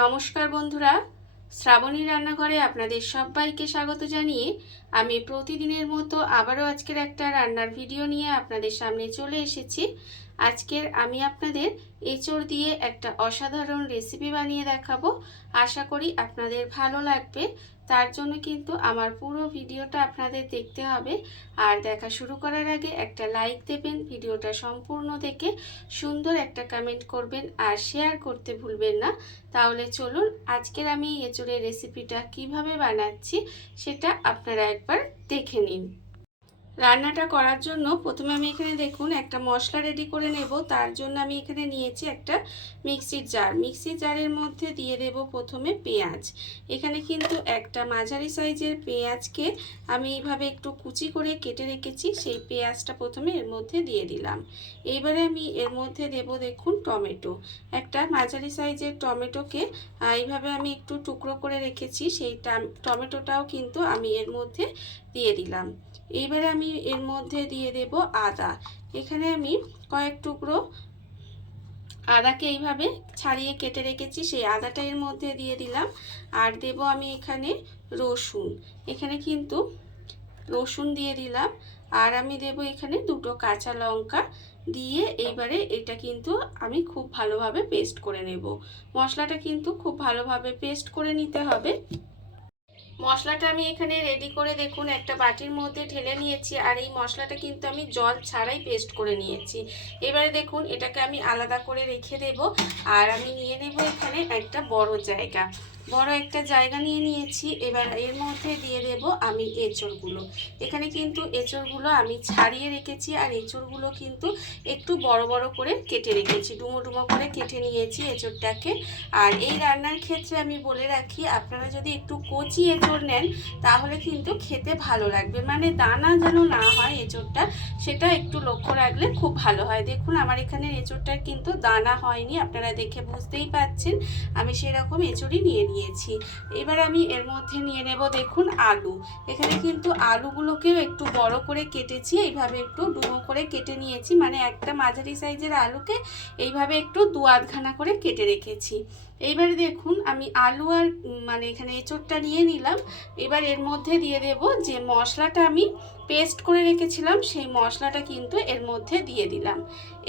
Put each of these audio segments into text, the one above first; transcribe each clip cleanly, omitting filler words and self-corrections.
নমস্কার বন্ধুরা, শ্রাবণী রান্নাঘরে আপনাদের সবাইকে স্বাগত জানিয়ে আমি প্রতিদিনের মতো আবারও আজকের একটা রান্নার ভিডিও নিয়ে আপনাদের সামনে চলে এসেছি। আজকের আমি আপনাদের এঁচড় দিয়ে একটা অসাধারণ রেসিপি বানিয়ে দেখাবো। আশা করি আপনাদের ভালো লাগবে। তার জন্য কিন্তু আমার পুরো ভিডিওটা আপনাদের দেখতে হবে। আর দেখা শুরু করার আগে একটা লাইক দেবেন, ভিডিওটা সম্পূর্ণ দেখে সুন্দর একটা কমেন্ট করবেন আর শেয়ার করতে ভুলবেন না। তাহলে চলুন আজকের আমি এঁচড়ের রেসিপিটা কিভাবে বানাচ্ছি সেটা আপনারা একবার দেখে নিন। রান্নাটা করার জন্য প্রথমে আমি এখানে দেখুন একটা মশলা রেডি করে নেব। তার জন্য আমি এখানে নিয়েছি একটা মিক্সির জারের মধ্যে দিয়ে দেব প্রথমে পেঁয়াজ। এখানে কিন্তু একটা মাঝারি সাইজের পেঁয়াজকে আমি এইভাবে একটু কুচি করে কেটে রেখেছি, সেই পেঁয়াজটা প্রথমে এর মধ্যে দিয়ে দিলাম। এইবারে আমি এর মধ্যে দেব দেখুন টমেটো, একটা মাঝারি সাইজের টমেটোকে এইভাবে আমি একটু টুকরো করে রেখেছি, সেই টমেটোটাও কিন্তু আমি এর মধ্যে দিয়ে দিলাম। এইবারে আমি এর মধ্যে দিয়ে দেব আদা। এখানে আমি কয়েক টুকরো আদাকে এইভাবে ছাড়িয়ে কেটে রেখেছি, সেই আদাটা এর মধ্যে দিয়ে দিলাম। আর দেব আমি এখানে রসুন, এখানে কিন্তু রসুন দিয়ে দিলাম। আর আমি দেব এখানে দুটো কাঁচা লঙ্কা দিয়ে এইবারে এটা কিন্তু আমি খুব ভালোভাবে পেস্ট করে নেব। মশলাটা কিন্তু খুব ভালোভাবে পেস্ট করে নিতে হবে। মশলাটা আমি এখানে রেডি করে দেখুন একটা বাটির মধ্যে ঢেলে নিয়েছি। আর এই মশলাটা কিন্তু আমি জল ছাড়াই পেস্ট করে নিয়েছি। এবারে দেখুন এটাকে আমি আলাদা করে রেখে দেব। আর আমি নিয়ে নেব এখানে একটা বড় একটা জায়গা নিয়ে নিয়েছি। এবার এর মধ্যে দিয়ে দেব আমি এঁচড়গুলো। এখানে কিন্তু এঁচড়গুলো আমি ছাড়িয়ে রেখেছি, আর এঁচড়গুলো কিন্তু একটু বড় বড় করে কেটে রেখেছি, ডুমো ডুমো করে কেটে নিয়েছি এঁচড়টাকে। আর এই রান্নার ক্ষেত্রে আমি বলে রাখি, আপনারা যদি একটু কচি এঁচড় নেন তাহলে কিন্তু খেতে ভালো লাগবে, মানে দানা যেন না হয় এঁচড়টা, সেটা একটু লক্ষ্য রাখলে খুব ভালো হয়। দেখুন আমার এখানে এঁচড়টার কিন্তু দানা হয়নি, আপনারা দেখে বুঝতেই পাচ্ছেন আমি সেরকম এঁচড়ই নিয়ে নিয়েছি। এবার আমি এর মধ্যে নিয়ে নেব দেখুন আলু। এখানে কিন্তু আলুগুলোকেও একটু বড় করে কেটেছি, এইভাবে একটু ডুমো করে কেটে নিয়েছি, মানে একটা মাঝারি সাইজের আলুকে এইভাবে একটু দু আধখানা করে কেটে রেখেছি। এইবারে দেখুন আমি আলু আর মানে এখানে এঁচড়টা নিয়ে নিলাম। এবার এর মধ্যে দিয়ে দেব যে মশলাটা আমি পেস্ট করে রেখেছিলাম, সেই মশলাটা কিন্তু এর মধ্যে দিয়ে দিলাম।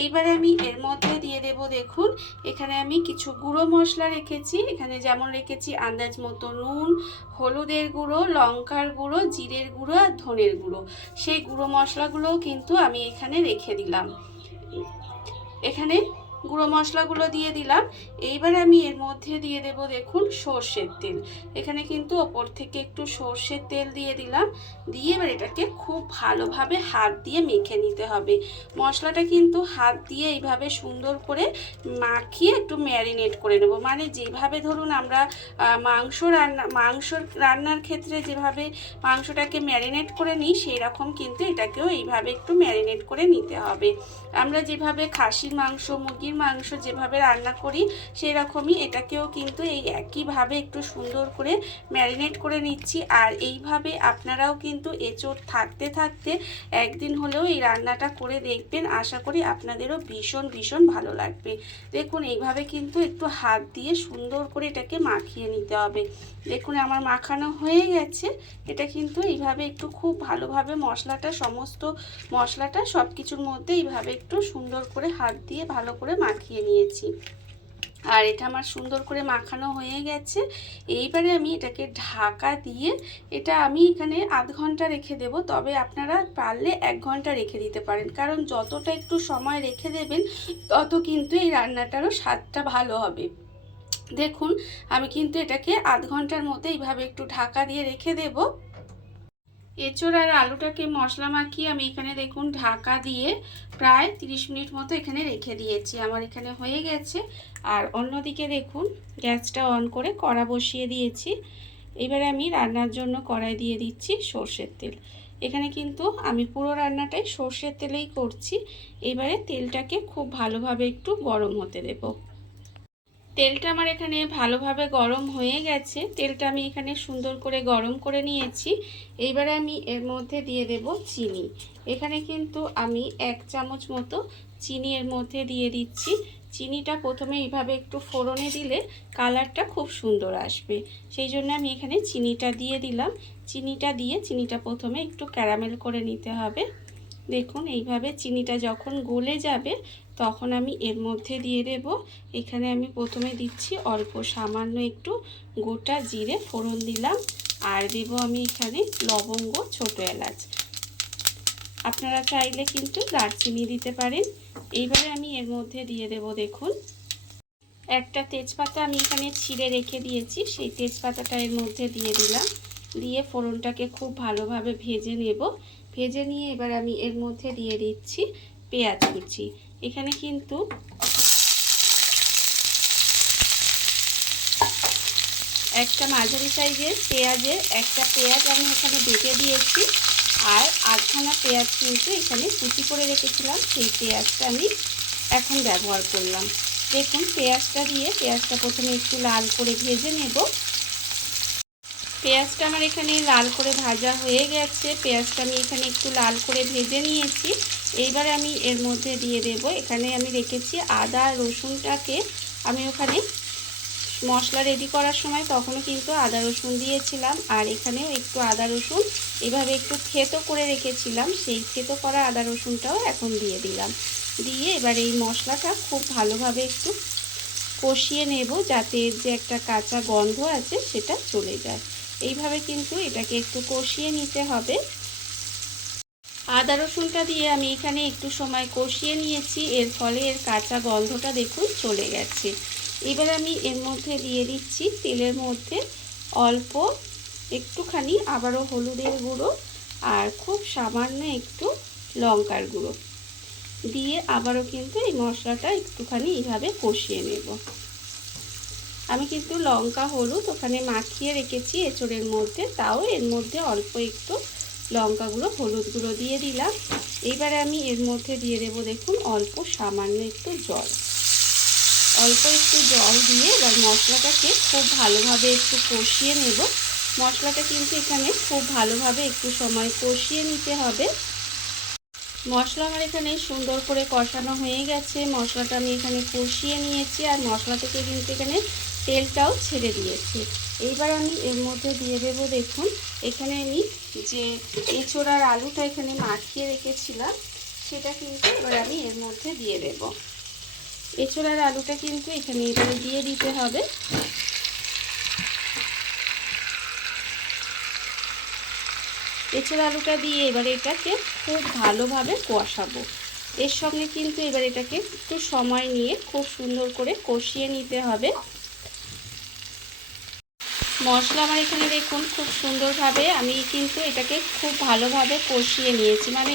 এইবারে আমি এর মধ্যে দিয়ে দেব দেখুন এখানে আমি কিছু গুঁড়ো মশলা রেখেছি। এখানে যেমন রেখেছি আন্দাজ মতো নুন, হলুদের গুঁড়ো, লঙ্কার গুঁড়ো, জিরের গুঁড়ো আর ধনের গুঁড়ো, সেই গুঁড়ো মশলাগুলোও কিন্তু আমি এখানে রেখে দিলাম। এখানে গুঁড়ো মশলাগুলো দিয়ে দিলাম। এইবারে আমি এর মধ্যে দিয়ে দেব দেখুন সর্ষের তেল। এখানে কিন্তু ওপর থেকে একটু সর্ষের তেল দিয়ে দিলাম। দিয়ে এবার এটাকে খুব ভালোভাবে হাত দিয়ে মেখে নিতে হবে। মশলাটা কিন্তু হাত দিয়ে এইভাবে সুন্দর করে মাখিয়ে একটু ম্যারিনেট করে নেব, মানে যেভাবে ধরুন আমরা মাংস রান্নার ক্ষেত্রে যেভাবে মাংসটাকে ম্যারিনেট করে নিই, সেই রকম কিন্তু এটাকেও এইভাবে একটু ম্যারিনেট করে নিতে হবে। আমরা যেভাবে খাসির মাংস, মুরগির মাংস যেভাবে রান্না করি সেই রকমই এটাকেও কিন্তু এই একইভাবে একটু সুন্দর করে ম্যারিনেট করে নিচ্ছি। আর এইভাবে আপনারাও কিন্তু এঁচড় থাকতে থাকতে একদিন হলেও এই রান্নাটা করে দেখবেন, আশা করি আপনাদেরও ভীষণ ভীষণ ভালো লাগবে। দেখুন এইভাবে কিন্তু একটু হাত দিয়ে সুন্দর করে এটাকে মাখিয়ে নিতে হবে। দেখুন আমার মাখানো হয়ে গেছে। এটা কিন্তু এইভাবে একটু খুব ভালোভাবে সমস্ত মশলাটা সব কিছুর মধ্যে এইভাবে একটু সুন্দর করে হাত দিয়ে ভালো করে মাখিয়ে নিয়েছি। আর এটা আমার সুন্দর করে মাখানো হয়ে গেছে। এইবারে আমি এটাকে ঢাকা দিয়ে এটা আমি এখানে আধ ঘন্টা রেখে দেব। তবে আপনারা পারলে 1 ঘন্টা রেখে দিতে পারেন, কারণ যতটা একটু সময় রেখে দেবেন তত কিন্তু এই রান্নাটারও স্বাদটা ভালো হবে। দেখুন আমি কিন্তু এটাকে আধ ঘন্টার মধ্যে এইভাবে একটু ঢাকা দিয়ে রেখে দেব। এঁচড় আর আলুটাকে মশলা মাখিয়ে আমি এখানে দেখুন ঢাকা দিয়ে প্রায় 30 মিনিট মতো এখানে রেখে দিয়েছি। আমার এখানে হয়ে গেছে। আর অন্যদিকে দেখুন গ্যাসটা অন করে কড়া বসিয়ে দিয়েছি। এবারে আমি রান্নার জন্য কড়াই দিয়ে দিচ্ছি সর্ষের তেল। এখানে কিন্তু আমি পুরো রান্নাটাই সর্ষের তেলেই করছি। এবারে তেলটাকে খুব ভালোভাবে একটু গরম হতে দেবো। তেলটা আমার এখানে ভালোভাবে গরম হয়ে গেছে। তেলটা আমি এখানে সুন্দর করে গরম করে নিয়েছি। এইবারে আমি এর মধ্যে দিয়ে দেব চিনি। এখানে কিন্তু আমি 1 চামচ মতো চিনি এর মধ্যে দিয়ে দিচ্ছি। চিনিটা প্রথমে এইভাবে একটু ফোড়নে দিলে কালারটা খুব সুন্দর আসবে, সেই জন্য আমি এখানে চিনিটা দিয়ে দিলাম। চিনিটা দিয়ে চিনিটা প্রথমে একটু ক্যারামেল করে নিতে হবে। দেখুন এইভাবে চিনিটা যখন গলে যাবে তখন আমি এর মধ্যে দিয়ে দেব, এখানে আমি প্রথমে দিচ্ছি অল্প সামান্য একটু গোটা জিরে ফোড়ন দিলাম, আর দেব আমি এখানে লবঙ্গ, ছোট এলাচ। আপনারা চাইলে কিন্তু দারচিনি দিতে পারেন। এইবারে আমি এর মধ্যে দিয়ে দেব, দেখুন একটা তেজপাতা আমি এখানে ছিঁড়ে রেখে দিয়েছি, সেই তেজপাতাটা এর মধ্যে দিয়ে দিলাম। দিয়ে ফোড়নটাকে খুব ভালোভাবে ভেজে নেব। ভেজে নিয়ে এবার আমি এর মধ্যে দিয়ে দিচ্ছি পেঁয়াজ কুচি। এখানে কিন্তু একটা মাঝারি সাইজের একটা পেঁয়াজ আমি এখানে বেটে দিয়েছি, আর আধখানা পেঁয়াজ কিন্তু এখানে কুচি করে রেখেছিলাম, সেই পেঁয়াজটা আমি এখন ব্যবহার করলাম। দেখুন পেঁয়াজটা দিয়ে পেঁয়াজটা প্রথমে একটু লাল করে ভেজে নেব। পেঁয়াজটা আমার এখানে লাল করে ভাজা হয়ে গেছে, পেঁয়াজটা আমি এখানে একটু লাল করে ভেজে নিয়েছি। এইবারে আমি এর মধ্যে দিয়ে দেব, এখানে আমি রেখেছি আদা রসুনটাকে আমি ওখানে মশলা রেডি করার সময় তখনও কিন্তু আদা রসুন দিয়েছিলাম, আর এখানেও একটু আদা রসুন এভাবে একটু থেতো করে রেখেছিলাম, সেই থেতো করা আদা রসুনটাও এখন দিয়ে দিলাম। দিয়ে এবার এই মশলাটা খুব ভালোভাবে একটু কষিয়ে নেব, যাতে এর যে একটা কাঁচা গন্ধ আছে সেটা চলে যায়। এইভাবে কিন্তু এটাকে একটু কষিয়ে নিতে হবে। আদা রসুনটা দিয়ে আমি এখানে একটু সময় কষিয়ে নিয়েছি, এর ফলে এর কাঁচা গন্ধটা দেখুন চলে গেছে। এবার আমি এর মধ্যে দিয়ে দিচ্ছি তেলের মধ্যে অল্প একটুখানি আবারও হলুদের গুঁড়ো আর খুব সামান্য একটু লঙ্কার গুঁড়ো দিয়ে আবারও কিন্তু এই মশলাটা একটুখানি এইভাবে কষিয়ে নেব। আমি কিন্তু লঙ্কা হলুদ ওখানে মাখিয়ে রেখেছি এঁচোড়ের মধ্যে, তাও এর মধ্যে অল্প একটু লঙ্কা গুঁড়ো হলুদ গুঁড়ো দিয়ে দিলাম। এইবারে আমি এর মধ্যে দিয়ে দেবো, দেখুন অল্প সামান্য একটু জল। অল্প একটু জল দিয়ে এবার মশলাটাকে খুব ভালোভাবে একটু কষিয়ে নেব। মশলাটা কিন্তু এখানে খুব ভালোভাবে একটু সময় কষিয়ে নিতে হবে। মশলা আমার এখানে সুন্দর করে কষানো হয়ে গেছে, মশলাটা আমি এখানে কষিয়ে নিয়েছি, আর মশলা থেকে কিন্তু এখানে তেলটাও ছেড়ে দিয়েছি। এইবার আমি এর মধ্যে দিয়ে দেবো, দেখুন এখানে আমি যে এঁচোড় আর আলুটা এখানে মাখিয়ে রেখেছিলাম সেটা কিন্তু এবার আমি এর মধ্যে দিয়ে দেব। এঁচোড় আর আলুটা কিন্তু এখানে এবারে দিয়ে দিতে হবে। এঁচোড় আলুটা দিয়ে এবার এটাকে খুব ভালোভাবে কষাবো। এর সঙ্গে কিন্তু এবার এটাকে একটু সময় নিয়ে খুব সুন্দর করে কষিয়ে নিতে হবে। মশলা আমার এখানে দেখুন খুব সুন্দরভাবে আমি কিন্তু এটাকে খুব ভালোভাবে কষিয়ে নিয়েছি, মানে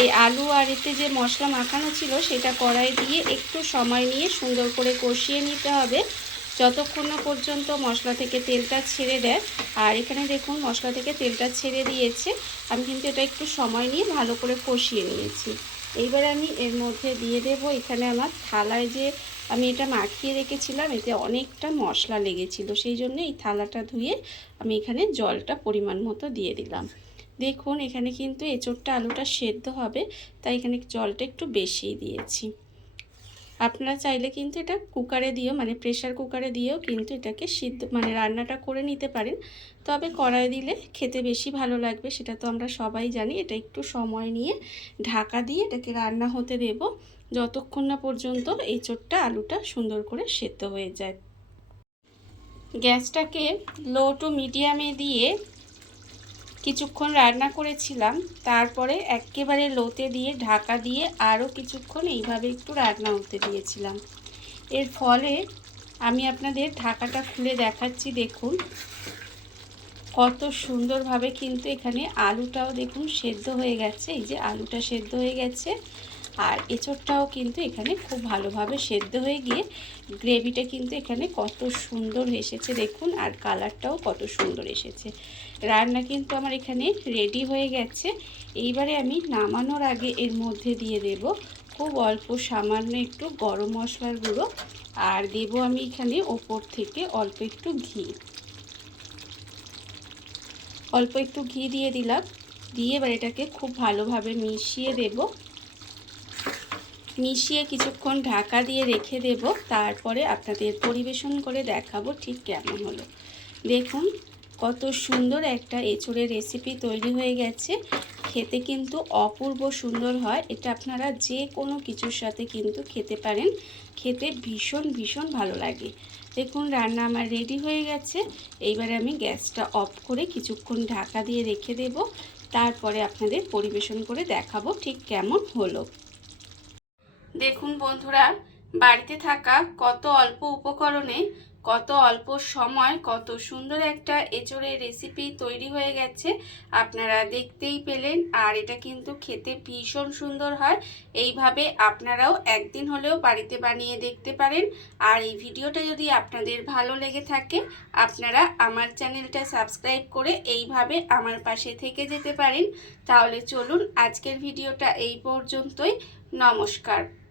এই আলু আর এতে যে মশলা মাখানো ছিল সেটা কড়াই দিয়ে একটু সময় নিয়ে সুন্দর করে কষিয়ে নিতে হবে, যতক্ষণ না পর্যন্ত মশলা থেকে তেলটা ছেড়ে দেয়। আর এখানে দেখুন মশলা থেকে তেলটা ছেড়ে দিয়েছে, আমি কিন্তু এটা একটু সময় নিয়ে ভালো করে কষিয়ে নিয়েছি। এইবার আমি এর মধ্যে দিয়ে দেব, এখানে আমার থালায় যে আমি এটা মাখিয়ে রেখেছিলাম এতে অনেকটা মশলা লেগেছিল, সেই জন্য এই থালাটা ধুয়ে আমি এখানে জলটা পরিমাণ মতো দিয়ে দিলাম। দেখুন এখানে কিন্তু এঁচোড়টা আলুটা সেদ্ধ হবে, তাই এখানে জলটা একটু বেশিই দিয়েছি। আপনারা চাইলে কিন্তু এটা কুকারে দিয়েও মানে প্রেসার কুকারে দিয়েও কিন্তু এটাকে সিদ্ধ মানে রান্নাটা করে নিতে পারেন, তবে কড়াই দিলে খেতে বেশি ভালো লাগবে, সেটা তো আমরা সবাই জানি। এটা একটু সময় নিয়ে ঢাকা দিয়ে এটাকে রান্না হতে দেব, যতক্ষণ না পর্যন্ত এঁচোড়টা আলুটা সুন্দর করে সেদ্ধ হয়ে যায়। গ্যাসটাকে লো টু মিডিয়ামে দিয়ে কিছুক্ষণ রান্না করেছিলাম, তারপরে একেবারে লোতে দিয়ে ঢাকা দিয়ে আরও কিছুক্ষণ এইভাবে একটু রান্না হতে দিয়েছিলাম। এর ফলে আমি আপনাদের ঢাকাটা খুলে দেখাচ্ছি, দেখুন কত সুন্দরভাবে কিন্তু এখানে আলুটাও দেখুন সেদ্ধ হয়ে গেছে। এই যে আলুটা সেদ্ধ হয়ে গেছে, আর এঁচোড়টাও কিন্তু এখানে খুব ভালোভাবে সেদ্ধ হয়ে গিয়ে গ্রেভিটা কিন্তু এখানে কত সুন্দর এসেছে দেখুন, আর কালারটাও কত সুন্দর এসেছে। রান্না কিন্তু আমার এখানে রেডি হয়ে গেছে। এইবারে আমি নামানোর আগে এর মধ্যে দিয়ে দেব খুব অল্প সামান্য একটু গরম মশলার গুঁড়ো, আর দেব আমি এখানে ওপর থেকে অল্প একটু ঘি। অল্প একটু ঘি দিয়ে দিলাম, দিয়ে এবার এটাকে খুব ভালোভাবে মিশিয়ে দেব। মিশিয়ে কিছুক্ষণ ঢাকা দিয়ে রেখে দেব। তারপরে আপনাদের পরিবেশন করে দেখাবো ঠিক কেমন হলো। দেখুন কত সুন্দর একটা এঁচোড়ের রেসিপি তৈরি হয়ে গেছে। খেতে কিন্তু অপূর্ব সুন্দর হয়। এটা আপনারা যে কোনো কিছুর সাথে কিন্তু খেতে পারেন, খেতে ভীষণ ভীষণ ভালো লাগে। দেখুন রান্না আমার রেডি হয়ে গেছে। এইবারে আমি গ্যাসটা অফ করে কিছুক্ষণ ঢাকা দিয়ে রেখে দেব। তারপরে আপনাদের পরিবেশন করে দেখাবো ঠিক কেমন হলো। দেখুন বন্ধুরা, বাড়িতে থাকা কত অল্প উপকরণে কত অল্প সময় কত সুন্দর একটা এঁচোড়ের রেসিপি তৈরি হয়ে গেছে, আপনারা দেখতেই পেলেন। আর এটা কিন্তু খেতে ভীষণ সুন্দর হয়। এইভাবে আপনারাও একদিন হলেও বাড়িতে বানিয়ে দেখতে পারেন। আর এই ভিডিওটা যদি আপনাদের ভালো লেগে থাকে, আপনারা আমার চ্যানেলটা সাবস্ক্রাইব করে এইভাবে আমার পাশে থেকে যেতে পারেন। তাহলে চলুন আজকের ভিডিওটা এই পর্যন্তই। নমস্কার।